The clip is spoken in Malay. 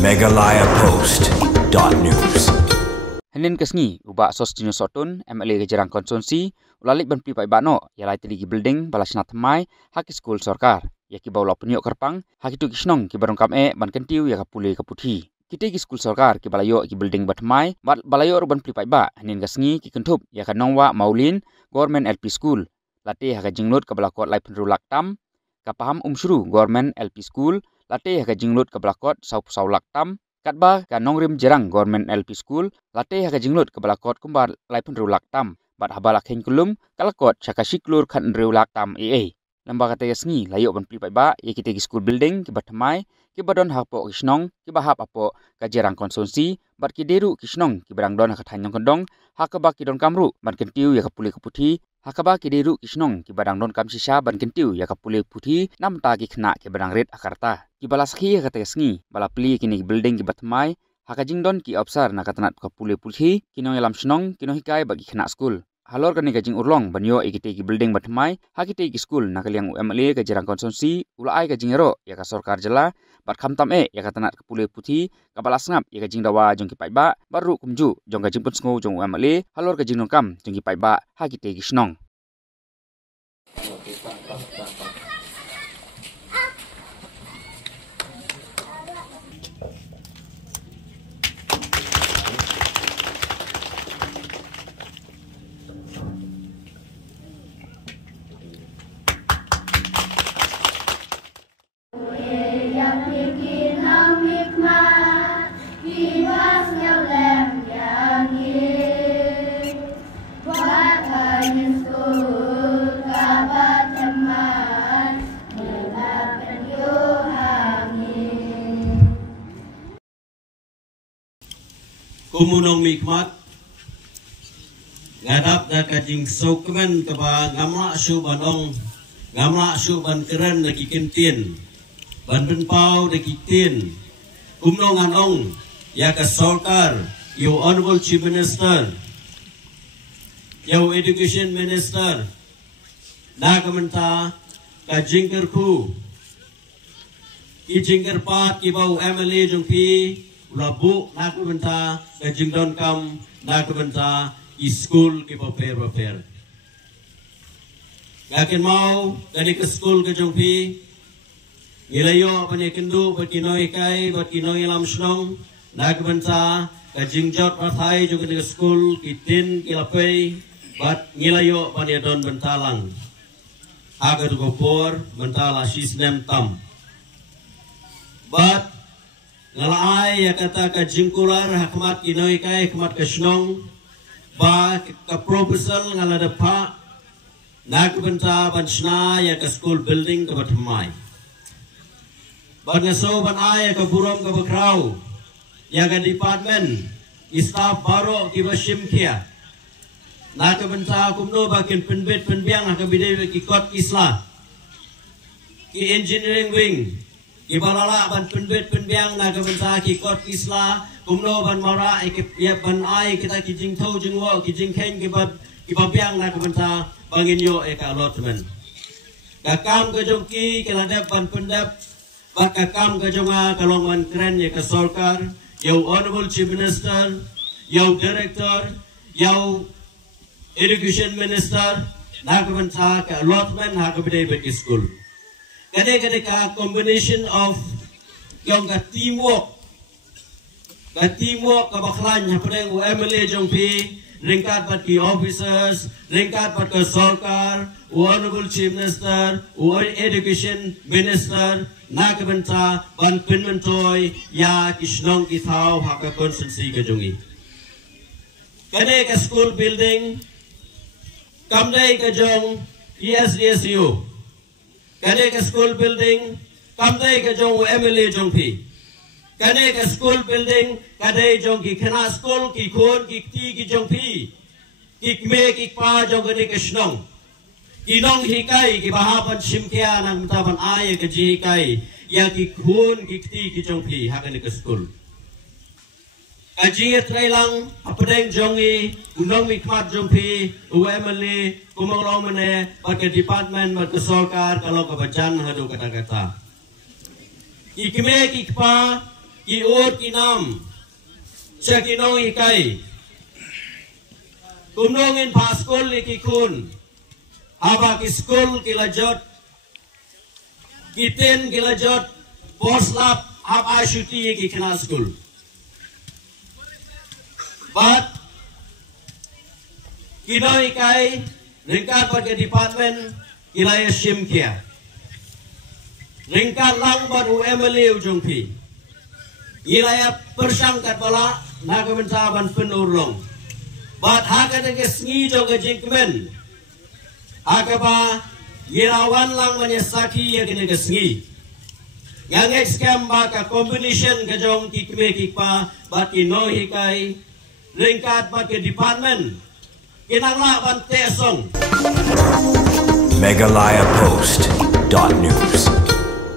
megalayapost.news. Hanin kesngi ubah sos jinu sotun MLA kejarang konsumsi ulalik ban pi pai bano yalai tili building balasna thamai haki school sarkar yaki bawla punyok kerpang haki tu kisnong ki barong kam ban kentiu ya kapule kaputhi kite ki school sarkar ki balayo ki building batmai balayo ban pi pai ba hanin kesngi ki kentup ya kanongwa maulin government LP school late haka jinglot ka balakot lai penru laktam kapaham umsuru government LP school late haka jinglot ka balakot sau laktam katba ka nongrim jerang government LP school late haka jinglot ke balakot kumbar laipun rulak tam bat habalak hen kulum kalakot chakasiklur khan rulak tam lembaga tegesngi layo ban plipai ba ye kite school building ke batmai ke badon hapo kisnong ke bahap apo ka jerang konsumsi bat ki deru kisnong ke barang don khathanyong kondong hakaba ki don kamru ban kentiu ya kapule kaputhi hakaba ki deru kisnong ke barang don kam sisa ban kentiu ya kapule puthi nam ta ki khna ke barang red akarta ki balasakhi ka tegesngi bala pli kini building ki batmai haka jingdon ki obsar na katanat kapule puthi kinong elam snong kinong hikai bagi khna school halor kani gajing urlong banyo ikite ki building batmai hakite ki school nakaliang UMLA ka jerang konsumsi ulai ka jingero ya ka sarkar jela bat khamtam ya katanat kapule puthi ka balasngap ya ka jingdawa jong ki paiba baru kumju jong ka jingpun sngo jong UMLA halor ka jingnong kam jong ki paiba hakite ki snong Kumunong mikmat ngadap na kajing sokmen kaba ngamla banong ngamla ban keren na kikintin ban benpau na kitin kumnong anong ya ka sarkar your honorable chief minister your education minister na kamenta kajing kerku kijing pat kibau MLA jongpi Labu nak benta kajing don kam nak benta school ki prepare. Gakin mau dari ke school ke jongpi ilayo apane kendu berkinoi kai berkinoi lam snong nak benta kajing jot pathai juga ke school kitin kilapai bat ngilayo apane don bentalang agar gopor bentala sisnem tam but ngalai ya kata ka jingkular hakmat kinoi kai hakmat kasnong ba ka proposal ngalada pa nak benta bansna ya ka school building ka batmai ban ngaso ban ay ka burom ka bakraw ya ka department staff baro ki basim kia nak benta kumno ba kin penbet penbiang ka bidai ki kot isla ki engineering wing Ibalala ban penbet penbiang na kebensa ki kot isla kumno ban mara ikip ya ban ai kita kijing thau jingwo kijing khen ki babiang na kebensa bangin yo eka allotment kakam ke jongki keladap ban pendap bak kakam ke jonga kalong ban keren ya ke sarkar yo honorable chief minister yo director yo education minister na kebensa ke allotment ha ke bidai bagi school Kadang-kadang ka combination of yung ka teamwork ka baklan hapadang UMLA jong pi ringkat bat ki officers ringkat bat ka sarkar honorable chief minister education minister na kabanta ban pinmentoy ya kisnong kitaw haka constancy ka jongi kadang ka school building kamday ka jong ESDSU Kane ka school building, kamday ka jong UMLA jong pi. Kane ka school building, kaday jong ki kana school, ki khon, ki ti, ki jong pi. Ki kme, ki pa jong kane ka snong. Ki nong hikai, ki bahapan simkya ng taban ay ka jihikai. Ya ki khon, ki ti, ki jong pi, hakane ka school. Kajinget lang apadeng jongi unong mikmat jongpi UMLA kumong mene pada department pada sarkar kalau kebacan hadu kata-kata. Ikme kikpa ki ur ki nam cha ki nong ikai kumnong in pa school ki kun aba ki school ki lajot ki ten ki lajot poslap hab ashuti ki kena school but kinoi kai ringkat pada department kilaya simkia ringkat lang pada UMLE ujung pi kilaya persangkat bala naga bentaban penurung but haka dengan sengi juga jingkmen haka ba girawan lang menyesaki ya kena kesengi yang scam baka combination kejong kikme kikpa but kinoi kai ringkat pada department kinangla ban tesong Megalayapost.news